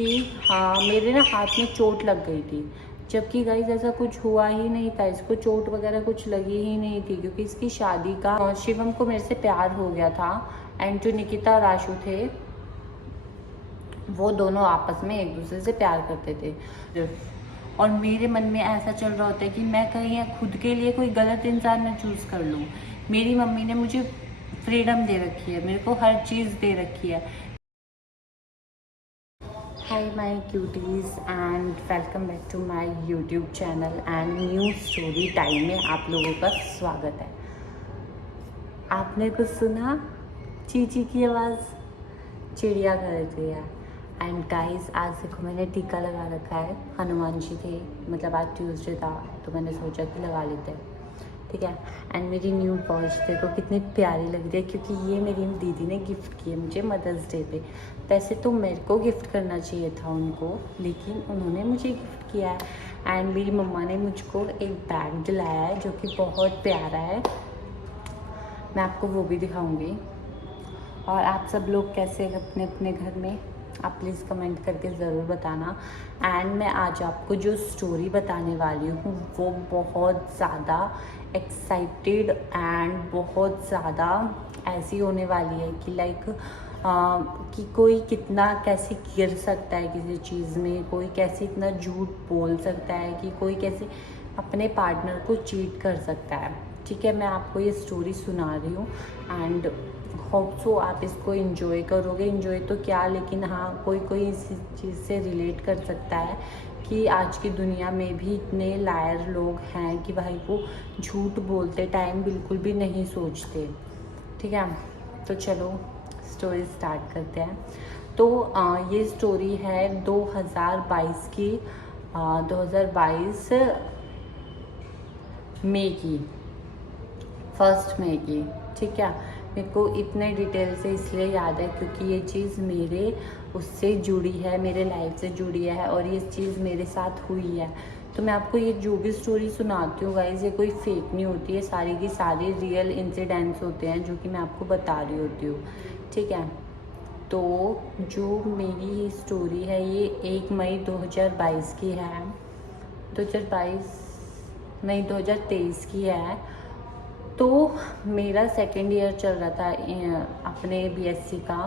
हाँ, मेरे ना हाथ में चोट लग गई थी, जबकि गाइस ऐसा कुछ हुआ ही नहीं था। इसको चोट वगैरह कुछ लगी ही नहीं थी, क्योंकि इसकी शादी का शिवम को मेरे से प्यार हो गया था। एंड जो निकिता और आशु थे, वो दोनों आपस में एक दूसरे से प्यार करते थे। और मेरे मन में ऐसा चल रहा होता है कि मैं कहीं खुद के लिए कोई गलत इंसान न चूज़ कर लूँ। मेरी मम्मी ने मुझे फ्रीडम दे रखी है, मेरे को हर चीज़ दे रखी है। Hi my cuties and welcome back to my YouTube channel and new story time में आप लोगों का स्वागत है। आपने कुछ सुना? चीची की आवाज़, चिड़िया कर रही है। एंड गाइस, आज देखो मैंने टीका लगा रखा है। हनुमान जी थे, मतलब आज ट्यूसडे था तो मैंने सोचा कि लगा लेते हैं, ठीक है। एंड मेरी न्यू वॉच देखो कितनी प्यारी लग रही है, क्योंकि ये मेरी दीदी ने गिफ्ट की है मुझे मदर्स डे पे। वैसे तो मेरे को गिफ्ट करना चाहिए था उनको, लेकिन उन्होंने मुझे गिफ्ट किया है। एंड मेरी मम्मा ने मुझको एक बैग दिलाया है जो कि बहुत प्यारा है, मैं आपको वो भी दिखाऊंगी। और आप सब लोग कैसे हैं अपने अपने घर में, आप प्लीज़ कमेंट करके ज़रूर बताना। एंड मैं आज आपको जो स्टोरी बताने वाली हूँ वो बहुत ज़्यादा एक्साइटेड एंड बहुत ज़्यादा ऐसी होने वाली है कि कि कोई कितना कैसे गिर सकता है किसी चीज़ में, कोई कैसे इतना झूठ बोल सकता है, कि कोई कैसे अपने पार्टनर को चीट कर सकता है। ठीक है, मैं आपको ये स्टोरी सुना रही हूँ एंड होप सो आप इसको एंजॉय करोगे। एंजॉय तो क्या, लेकिन हाँ कोई कोई इस चीज़ से रिलेट कर सकता है कि आज की दुनिया में भी इतने लायर लोग हैं कि भाई वो झूठ बोलते टाइम बिल्कुल भी नहीं सोचते। ठीक है, तो चलो स्टोरी स्टार्ट करते हैं। तो ये स्टोरी है 2022 की, 2022 मई की, 1 मई की। ठीक है, मेरे को इतने डिटेल से इसलिए याद है क्योंकि ये चीज़ मेरे उससे जुड़ी है, मेरे लाइफ से जुड़ी है और ये चीज़ मेरे साथ हुई है। तो मैं आपको ये जो भी स्टोरी सुनाती हूँ गाइज़, ये कोई फेक नहीं होती है, सारी की सारी रियल इंसिडेंट्स होते हैं जो कि मैं आपको बता रही होती हूँ। ठीक है, तो जो मेरी ये स्टोरी है ये 1 मई 2022 की है, 2022 नहीं 2023 की है। तो मेरा सेकेंड ईयर चल रहा था अपने बीएससी का,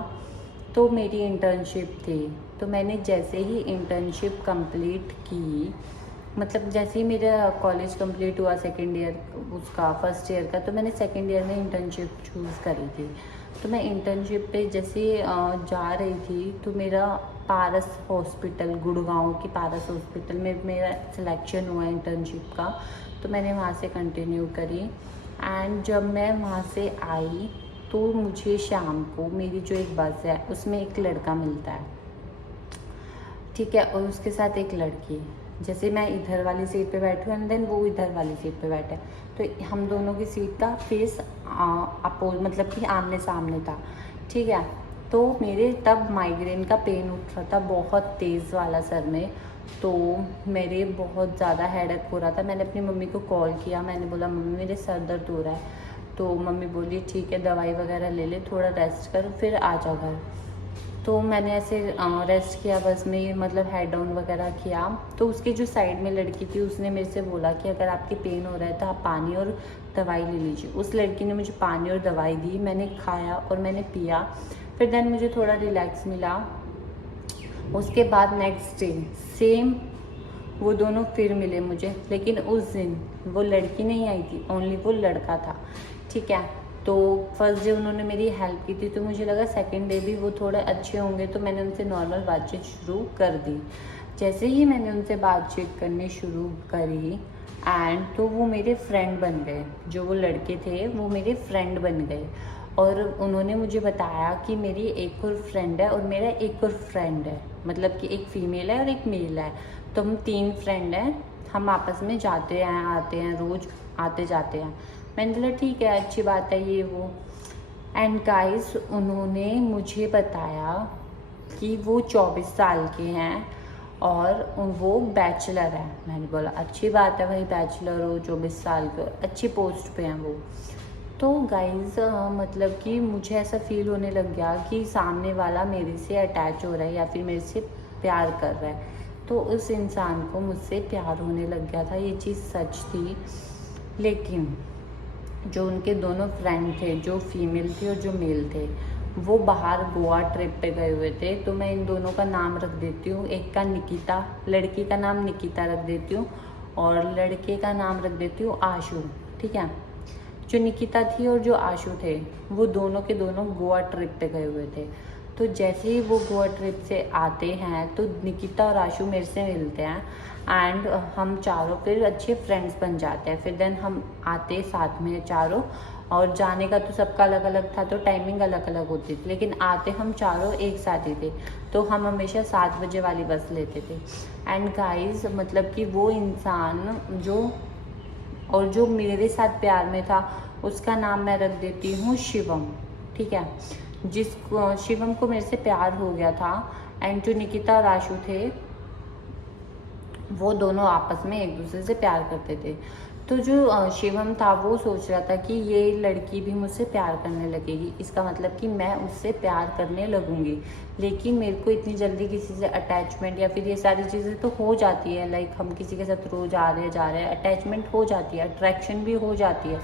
तो मेरी इंटर्नशिप थी। तो मैंने जैसे ही इंटर्नशिप कंप्लीट की, मतलब जैसे ही मेरा कॉलेज कंप्लीट हुआ सेकेंड ईयर उसका फर्स्ट ईयर का, तो मैंने सेकेंड ईयर में इंटर्नशिप चूज़ करी थी। तो मैं इंटर्नशिप पे जैसे जा रही थी तो मेरा पारस हॉस्पिटल, गुड़गांव की पारस हॉस्पिटल में मेरा सिलेक्शन हुआ इंटर्नशिप का, तो मैंने वहाँ से कंटिन्यू करी। एंड जब मैं वहाँ से आई तो मुझे शाम को मेरी जो एक बस है उसमें एक लड़का मिलता है, ठीक है, और उसके साथ एक लड़की। जैसे मैं इधर वाली सीट पे बैठी हूँ एंड देन वो इधर वाली सीट पे बैठे, तो हम दोनों की सीट का फेस मतलब कि आमने सामने था। ठीक है, तो मेरे तब माइग्रेन का पेन उठ रहा था बहुत तेज़ वाला सर में, तो मेरे बहुत ज़्यादा हेडेक हो रहा था। मैंने अपनी मम्मी को कॉल किया, मैंने बोला मम्मी मेरे सर दर्द हो रहा है। तो मम्मी बोली ठीक है दवाई वगैरह ले ले, थोड़ा रेस्ट कर, फिर आ जा घर। तो मैंने ऐसे रेस्ट किया बस में, मतलब हेड डाउन वगैरह किया। तो उसके जो साइड में लड़की थी उसने मेरे से बोला कि अगर आपके पेन हो रहा है तो आप पानी और दवाई ले लीजिए। उस लड़की ने मुझे पानी और दवाई दी, मैंने खाया और मैंने पिया, फिर देन मुझे थोड़ा रिलैक्स मिला। उसके बाद नेक्स्ट डे सेम वो दोनों फिर मिले मुझे, लेकिन उस दिन वो लड़की नहीं आई थी, ओनली वो लड़का था। ठीक है, तो फर्स्ट डे उन्होंने मेरी हेल्प की थी, तो मुझे लगा सेकंड डे भी वो थोड़े अच्छे होंगे, तो मैंने उनसे नॉर्मल बातचीत शुरू कर दी। जैसे ही मैंने उनसे बातचीत करनी शुरू करी एंड तो वो मेरे फ्रेंड बन गए, जो वो लड़के थे वो मेरे फ्रेंड बन गए। और उन्होंने मुझे बताया कि मेरी एक और फ्रेंड है और मेरा एक और फ्रेंड है, मतलब कि एक फ़ीमेल है और एक मेल है, तो हम 3 फ्रेंड हैं, हम आपस में जाते हैं आते हैं, रोज़ आते जाते हैं। मैंने बोला ठीक है अच्छी बात है ये वो। एंड गाइस, उन्होंने मुझे बताया कि वो 24 साल के हैं और वो बैचलर है। मैंने बोला अच्छी बात है भाई, बैचलर हो 24 साल के, अच्छी पोस्ट पे हैं वो। तो गाइस मतलब कि मुझे ऐसा फील होने लग गया कि सामने वाला मेरे से अटैच हो रहा है या फिर मेरे से प्यार कर रहा है, तो उस इंसान को मुझसे प्यार होने लग गया था। ये चीज़ सच थी। लेकिन जो उनके दोनों फ्रेंड थे, जो फीमेल थी और जो मेल थे, वो बाहर गोवा ट्रिप पे गए हुए थे। तो मैं इन दोनों का नाम रख देती हूँ, एक का निकिता, लड़की का नाम निकिता रख देती हूँ और लड़के का नाम रख देती हूँ आशु। ठीक है, जो निकिता थी और जो आशु थे, वो दोनों के दोनों गोवा ट्रिप पे गए हुए थे। तो जैसे ही वो गोवा ट्रिप से आते हैं तो निकिता और आशु मेरे से मिलते हैं एंड हम चारों फिर अच्छे फ्रेंड्स बन जाते हैं। फिर देन हम आते साथ में चारों, और जाने का तो सबका अलग अलग था, तो टाइमिंग अलग अलग होती थी, लेकिन आते हम चारों एक साथ ही थे। तो हम हमेशा 7 बजे वाली बस लेते थे। एंड गाइस, मतलब कि वो इंसान जो मेरे साथ प्यार में था, उसका नाम मैं रख देती हूँ शिवम। ठीक है, शिवम को मेरे से प्यार हो गया था। एंड जो निकिता और आशु थे, वो दोनों आपस में एक दूसरे से प्यार करते थे। तो जो शिवम था, वो सोच रहा था कि ये लड़की भी मुझसे प्यार करने लगेगी, इसका मतलब कि मैं उससे प्यार करने लगूंगी। लेकिन मेरे को इतनी जल्दी किसी से अटैचमेंट या फिर ये सारी चीज़ें तो हो जाती है, लाइक हम किसी के साथ रोज आ रहे जा रहे हैं, अटैचमेंट हो जाती है, अट्रैक्शन भी हो जाती है,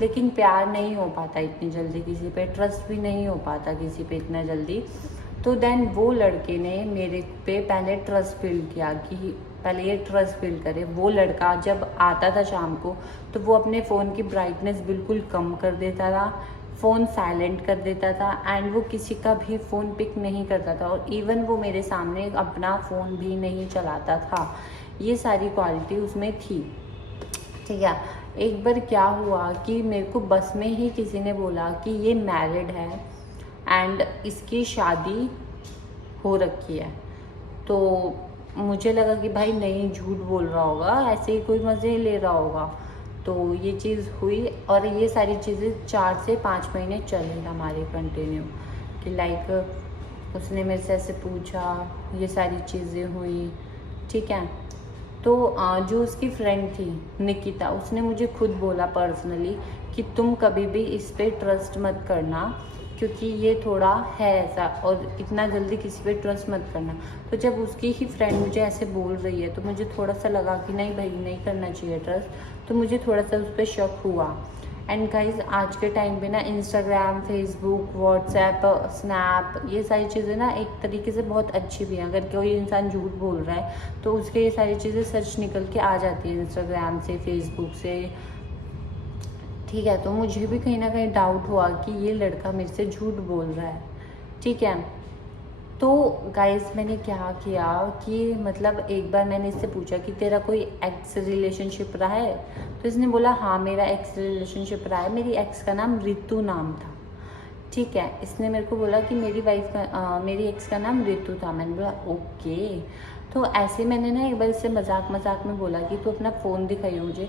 लेकिन प्यार नहीं हो पाता इतनी जल्दी किसी पे, ट्रस्ट भी नहीं हो पाता किसी पे इतना जल्दी। तो देन वो लड़के ने मेरे पे पहले ट्रस्ट बिल्ड किया कि पहले ये ट्रस्ट बिल्ड करे। वो लड़का जब आता था शाम को, तो वो अपने फ़ोन की ब्राइटनेस बिल्कुल कम कर देता था, फ़ोन साइलेंट कर देता था एंड वो किसी का भी फ़ोन पिक नहीं करता था, और इवन वो मेरे सामने अपना फ़ोन भी नहीं चलाता था। ये सारी क्वालिटी उसमें थी। ठीक है, एक बार क्या हुआ कि मेरे को बस में ही किसी ने बोला कि ये मैरिड है एंड इसकी शादी हो रखी है। तो मुझे लगा कि भाई नहीं, झूठ बोल रहा होगा, ऐसे ही कोई मज़े ले रहा होगा। तो ये चीज़ हुई और ये सारी चीज़ें 4 से 5 महीने चली हमारे कंटिन्यू, कि लाइक उसने मेरे से ऐसे पूछा, ये सारी चीज़ें हुई। ठीक है, तो जो उसकी फ्रेंड थी निकिता, उसने मुझे खुद बोला पर्सनली कि तुम कभी भी इस पे ट्रस्ट मत करना, क्योंकि ये थोड़ा है ऐसा, और इतना जल्दी किसी पे ट्रस्ट मत करना। तो जब उसकी ही फ्रेंड मुझे ऐसे बोल रही है, तो मुझे थोड़ा सा लगा कि नहीं भाई, नहीं करना चाहिए ट्रस्ट। तो मुझे थोड़ा सा उस पर शक हुआ। एंड गाइज, आज के टाइम पे ना इंस्टाग्राम, फेसबुक, व्हाट्सएप, स्नैप, ये सारी चीज़ें ना एक तरीके से बहुत अच्छी भी हैं। अगर कोई इंसान झूठ बोल रहा है तो उसके ये सारी चीज़ें सच निकल के आ जाती है इंस्टाग्राम से, फेसबुक से। ठीक है, तो मुझे भी कहीं ना कहीं डाउट हुआ कि ये लड़का मेरे से झूठ बोल रहा है। ठीक है, तो गाइस मैंने क्या किया कि मतलब एक बार मैंने इससे पूछा कि तेरा कोई एक्स रिलेशनशिप रहा है? तो इसने बोला हाँ, मेरा एक्स रिलेशनशिप रहा है। मेरी एक्स का नाम रितु नाम था। ठीक है, इसने मेरे को बोला कि मेरी एक्स का नाम रितु था। मैंने बोला ओके। तो ऐसे मैंने ना एक बार इससे मजाक मजाक में बोला कि तू अपना फ़ोन दिखाइए मुझे।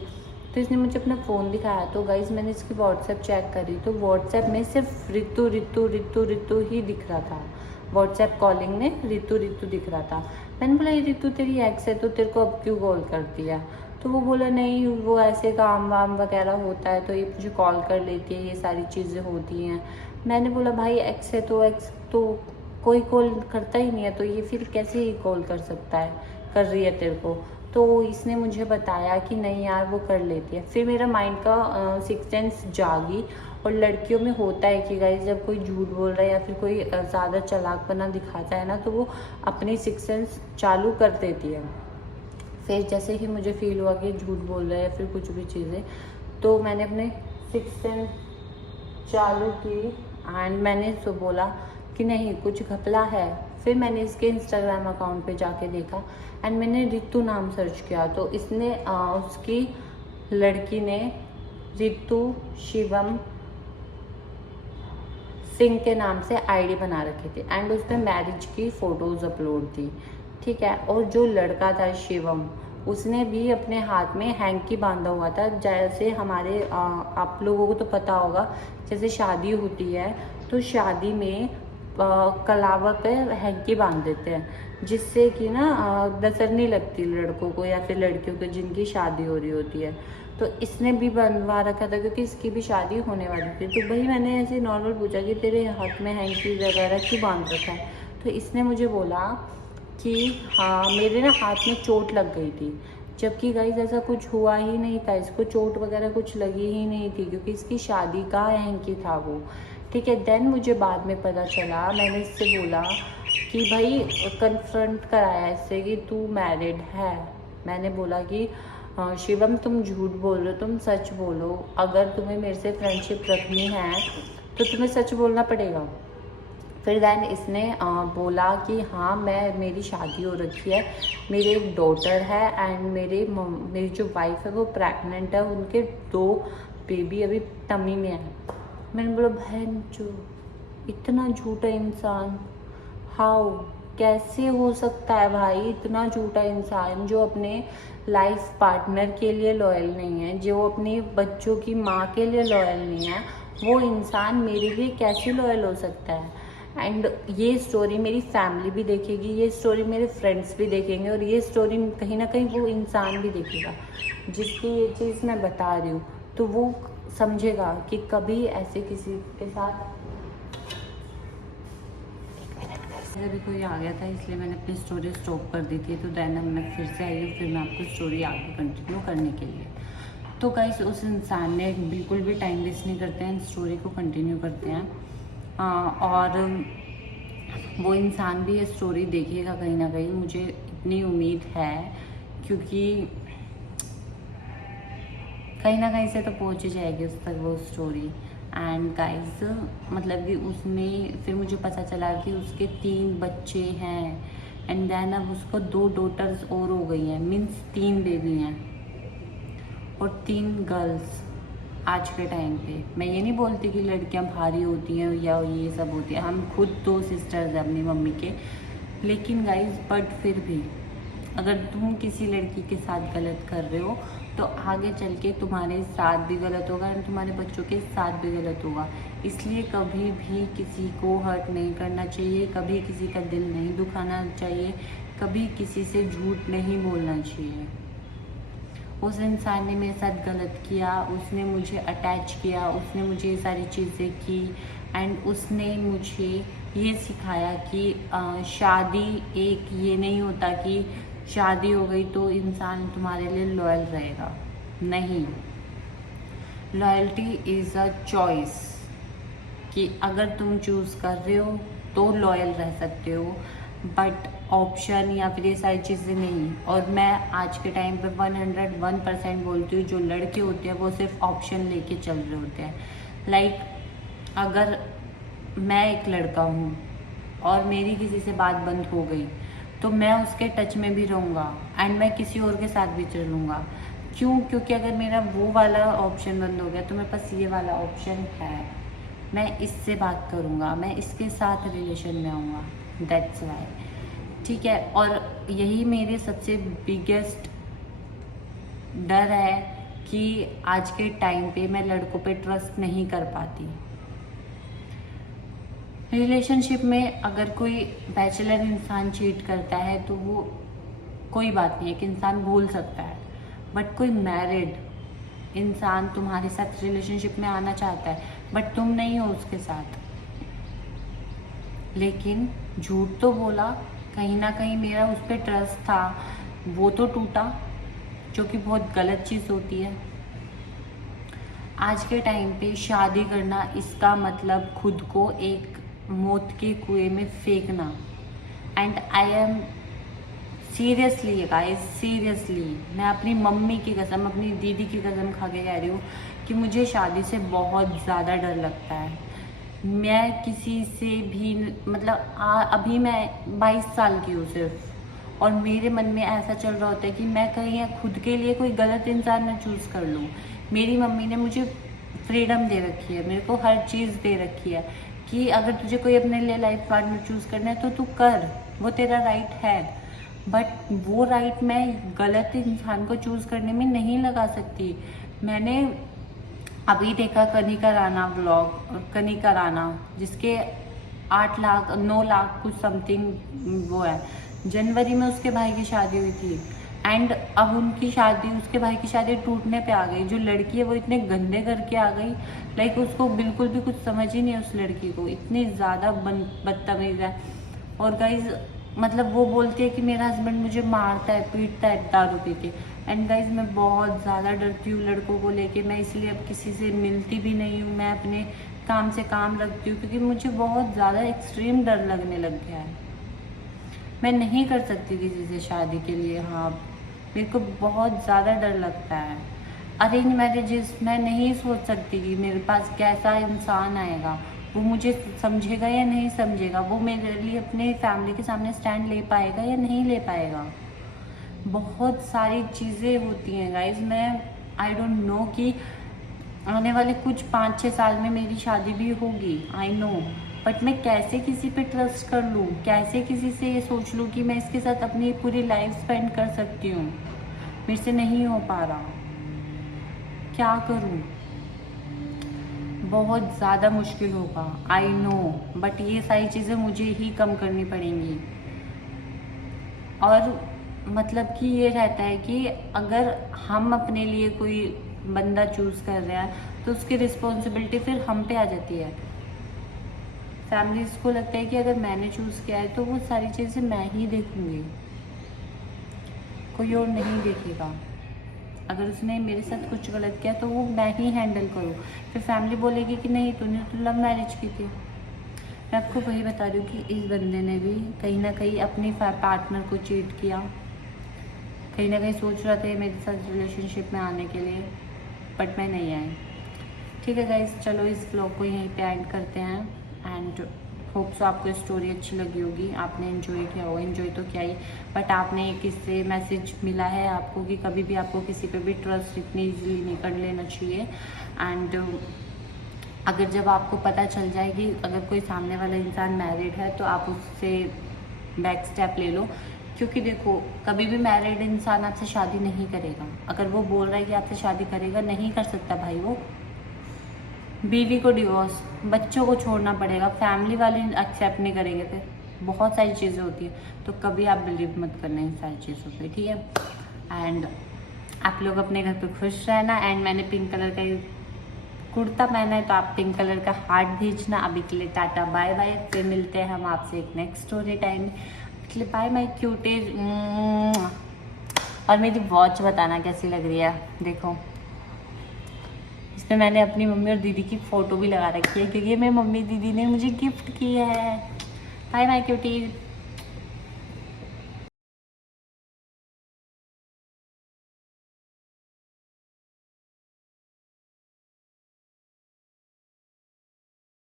तो इसने मुझे अपना फ़ोन दिखाया। तो गाइस मैंने इसकी व्हाट्सएप चेक करी, तो व्हाट्सएप में सिर्फ रितु रितु रितु रितु ही दिख रहा था। व्हाट्सएप कॉलिंग में रितु रितु दिख रहा था। मैंने बोला ये रितु तेरी एक्स है, तो तेरे को अब क्यों कॉल करती है? तो वो बोला नहीं, वो ऐसे काम वाम वगैरह होता है तो ये मुझे कॉल कर लेती है, ये सारी चीज़ें होती हैं। मैंने बोला भाई एक्स है तो एक्स तो कोई कॉल करता ही नहीं है, तो ये फिर कैसे ही कॉल कर सकता है, कर रही है तेरे को? तो इसने मुझे बताया कि नहीं यार वो कर लेती है। फिर मेरा माइंड का सिक्स सेंस जागी। और लड़कियों में होता है कि गाइस जब कोई झूठ बोल रहा है या फिर कोई ज़्यादा चालाकपना दिखाता है ना, तो वो अपनी सिक्स सेंस चालू कर देती है। फिर जैसे ही मुझे फील हुआ कि झूठ बोल रहा है या फिर कुछ भी चीज़ें, तो मैंने अपने सिक्स सेंस चालू की एंड मैंने तो बोला कि नहीं, कुछ घपला है। फिर मैंने इसके इंस्टाग्राम अकाउंट पे जाके देखा एंड मैंने रितु नाम सर्च किया, तो इसने उसकी लड़की ने रितु शिवम सिंह के नाम से आईडी बना रखी थी एंड उस पर मैरिज की फ़ोटोज़ अपलोड थी। ठीक है, और जो लड़का था शिवम, उसने भी अपने हाथ में हैंकी बांधा हुआ था। जैसे हमारे आप लोगों को तो पता होगा, जैसे शादी होती है तो शादी में कलावा पे हैंकी बांध देते हैं, जिससे कि ना नजर नहीं लगती लड़कों को या फिर लड़कियों को जिनकी शादी हो रही होती है। तो इसने भी बनवा रखा था क्योंकि इसकी भी शादी होने वाली थी। तो भाई मैंने ऐसे नॉर्मल पूछा कि तेरे हाथ में हैंकी वगैरह क्यों बांध रखा है? तो इसने मुझे बोला कि हाँ मेरे ना हाथ में चोट लग गई थी, जबकि गाइस ऐसा कुछ हुआ ही नहीं था, इसको चोट वगैरह कुछ लगी ही नहीं थी क्योंकि इसकी शादी का हैंकी था वो। ठीक है, देन मुझे बाद में पता चला, मैंने इससे बोला कि भाई कन्फ्रंट कराया इससे कि तू मैरिड है। मैंने बोला कि शिवम तुम झूठ बोल रहे हो, तुम सच बोलो, अगर तुम्हें मेरे से फ्रेंडशिप रखनी है तो तुम्हें सच बोलना पड़ेगा। फिर दैन इसने बोला कि हाँ मेरी शादी हो रखी है, मेरी एक डॉटर है एंड मेरी जो वाइफ है वो प्रेग्नेंट है, उनके 2 बेबी अभी टमी में है। मैंने बोला बहन जो इतना झूठा इंसान, हाउ कैसे हो सकता है भाई इतना झूठा इंसान जो अपने लाइफ पार्टनर के लिए लॉयल नहीं है, जो अपने बच्चों की माँ के लिए लॉयल नहीं है, वो इंसान मेरे लिए कैसे लॉयल हो सकता है। एंड ये स्टोरी मेरी फैमिली भी देखेगी, ये स्टोरी मेरे फ्रेंड्स भी देखेंगे और ये स्टोरी कहीं ना कहीं वो इंसान भी देखेगा जिसकी ये चीज़ मैं बता रही हूँ, तो वो समझेगा कि कभी ऐसे किसी के साथ। अभी कोई आ गया था इसलिए मैंने अपनी स्टोरी स्टॉप कर दी थी, तो देन अब मैं फिर से आई हूँ, फिर मैं आपको स्टोरी आगे कंटिन्यू करने के लिए। तो गाइस उस इंसान ने बिल्कुल भी टाइम वेस्ट नहीं करते हैं, स्टोरी को कंटिन्यू करते हैं। और वो इंसान भी ये स्टोरी देखेगा कहीं ना कहीं, मुझे इतनी उम्मीद है, क्योंकि कहीं ना कहीं से तो पहुंच ही जाएगी उस तक वो स्टोरी। एंड गाइस मतलब कि उसने फिर मुझे पता चला कि उसके 3 बच्चे हैं एंड देन अब उसको 2 डॉटर्स और हो गई हैं, मीन्स 3 बेबी हैं और 3 गर्ल्स। आज के टाइम पे मैं ये नहीं बोलती कि लड़कियां भारी होती हैं या ये सब होती है, हम खुद 2 सिस्टर्स हैं अपनी मम्मी के, लेकिन गाइस बट फिर भी अगर तुम किसी लड़की के साथ गलत कर रहे हो तो आगे चल के तुम्हारे साथ भी गलत होगा और तुम्हारे बच्चों के साथ भी गलत होगा। इसलिए कभी भी किसी को हर्ट नहीं करना चाहिए, कभी किसी का दिल नहीं दुखाना चाहिए, कभी किसी से झूठ नहीं बोलना चाहिए। उस इंसान ने मेरे साथ गलत किया, उसने मुझे अटैच किया, उसने मुझे ये सारी चीज़ें की एंड उसने मुझे ये सिखाया कि शादी एक ये नहीं होता कि शादी हो गई तो इंसान तुम्हारे लिए लॉयल रहेगा, नहीं। लॉयल्टी इज़ अ चॉइस, कि अगर तुम चूज़ कर रहे हो तो लॉयल रह सकते हो, बट ऑप्शन या फिर ये सारी चीज़ें नहीं। और मैं आज के टाइम पे 101% बोलती हूँ, जो लड़के होते हैं वो सिर्फ ऑप्शन लेके चल रहे होते हैं। लाइक अगर मैं एक लड़का हूँ और मेरी किसी से बात बंद हो गई तो मैं उसके टच में भी रहूँगा एंड मैं किसी और के साथ भी चलूँगा। क्यों? क्योंकि अगर मेरा वो वाला ऑप्शन बंद हो गया तो मेरे पास ये वाला ऑप्शन है, मैं इससे बात करूँगा, मैं इसके साथ रिलेशन में आऊँगा, दैट्स वाई। ठीक है, और यही मेरे सबसे बिगेस्ट डर है कि आज के टाइम पे मैं लड़कों पे ट्रस्ट नहीं कर पाती। रिलेशनशिप में अगर कोई बैचलर इंसान चीट करता है तो वो कोई बात नहीं, एक इंसान भूल सकता है, बट कोई मैरिड इंसान तुम्हारे साथ रिलेशनशिप में आना चाहता है बट तुम नहीं हो उसके साथ, लेकिन झूठ तो बोला, कहीं ना कहीं मेरा उस पर ट्रस्ट था, वो तो टूटा, जो कि बहुत गलत चीज़ होती है। आज के टाइम पे शादी करना इसका मतलब खुद को एक मौत के कुएं में फेंकना। And I am seriously guys, seriously मैं अपनी मम्मी की कसम, अपनी दीदी की कसम खा के कह रही हूँ कि मुझे शादी से बहुत ज़्यादा डर लगता है। मैं किसी से भी मतलब अभी मैं 22 साल की हूँ सिर्फ, और मेरे मन में ऐसा चल रहा होता है कि मैं कहीं खुद के लिए कोई गलत इंसान ना चूज़ कर लूँ। मेरी मम्मी ने मुझे फ्रीडम दे रखी है, मेरे को हर चीज़ दे रखी है कि अगर तुझे कोई अपने लिए लाइफ पार्टनर चूज़ करना है तो तू कर, वो तेरा राइट है, बट वो राइट मैं गलत इंसान को चूज़ करने में नहीं लगा सकती। मैंने अभी देखा कनिका राणा व्लॉग, कनिका राणा जिसके 8 लाख 9 लाख कुछ समथिंग वो है, जनवरी में उसके भाई की शादी हुई थी एंड अब उनकी शादी, उसके भाई की शादी टूटने पे आ गई। जो लड़की है वो इतने गंदे करके आ गई, लाइक उसको बिल्कुल भी कुछ समझ ही नहीं है, उस लड़की को इतनी ज़्यादा बदतमीज़ है। और गाइज मतलब वो बोलती है कि मेरा हस्बैंड मुझे मारता है, पीटता है दारू पी के। एंड गाइज मैं बहुत ज़्यादा डरती हूँ लड़कों को लेके, मैं इसलिए अब किसी से मिलती भी नहीं हूँ, मैं अपने काम से काम रखती हूँ, क्योंकि मुझे बहुत ज़्यादा एक्सट्रीम डर लगने लग गया है। मैं नहीं कर सकती किसी से शादी के लिए। हाँ, मेरे को बहुत ज़्यादा डर लगता है। अरेंज मैरिजेस मैं नहीं सोच सकती कि मेरे पास कैसा इंसान आएगा, वो मुझे समझेगा या नहीं समझेगा, वो मेरे लिए अपने फैमिली के सामने स्टैंड ले पाएगा या नहीं ले पाएगा। बहुत सारी चीज़ें होती हैं गाइज। मैं आई डोंट नो कि आने वाले कुछ 5-6 साल में मेरी शादी भी होगी, आई नो, बट मैं कैसे किसी पे ट्रस्ट कर लूँ, कैसे किसी से ये सोच लूँ कि मैं इसके साथ अपनी पूरी लाइफ स्पेंड कर सकती हूँ। मेरे से नहीं हो पा रहा, क्या करूँ। बहुत ज़्यादा मुश्किल होगा, आई नो, बट ये सारी चीज़ें मुझे ही कम करनी पड़ेंगी। और मतलब कि ये रहता है कि अगर हम अपने लिए कोई बंदा चूज़ कर रहे हैं तो उसकी रिस्पॉन्सिबिलिटी फिर हम पे आ जाती है। फैमिलीज़ को लगता है कि अगर मैंने चूज़ किया है तो वो सारी चीज़ें मैं ही देखूँगी, कोई और नहीं देखेगा। अगर उसने मेरे साथ कुछ गलत किया तो वो मैं ही हैंडल करूँ। फिर फैमिली बोलेगी कि नहीं, तूने तो लव मैरिज की थी। मैं आपको वही बता रही हूँ कि इस बंदे ने भी कहीं ना कहीं अपनी पार्टनर को चीट किया, कहीं ना कहीं सोच रहा था मेरे साथ रिलेशनशिप में आने के लिए, बट मैं नहीं आई। ठीक है गाइस, चलो इस व्लॉग को यहीं पे एंड करते हैं। एंड होप सो आपको स्टोरी अच्छी लगी होगी, आपने इन्जॉय किया होगा। इन्जॉय तो क्या ही, बट आपने एक इससे मैसेज मिला है आपको कि कभी भी आपको किसी पे भी ट्रस्ट इतनी ईजिली नहीं कर लेना चाहिए। एंड अगर जब आपको पता चल जाए कि अगर कोई सामने वाला इंसान मैरिड है तो आप उससे बैक स्टेप ले लो, क्योंकि देखो कभी भी मैरिड इंसान आपसे शादी नहीं करेगा। अगर वो बोल रहा है कि आपसे शादी करेगा, नहीं कर सकता भाई वो। बीवी को डिवोर्स, बच्चों को छोड़ना पड़ेगा, फैमिली वाले एक्सेप्ट नहीं करेंगे, फिर बहुत सारी चीज़ें होती हैं। तो कभी आप बिलीव मत करना इन सारी चीज़ों पे, ठीक है। एंड आप लोग अपने घर पे खुश रहना। एंड मैंने पिंक कलर का कुर्ता पहना है तो आप पिंक कलर का हार्ट भेजना। अभी के लिए टाटा बाय बाय, फिर मिलते हैं हम आपसे एक नेक्स्ट स्टोरी टाइम। इसलिए बाय माय क्यूटेज। और मेरी वॉच बताना कैसी लग रही है, देखो इसमें मैंने अपनी मम्मी और दीदी की फ़ोटो भी लगा रखी है, क्योंकि मेरी मम्मी दीदी ने मुझे गिफ्ट की है। By my cuties.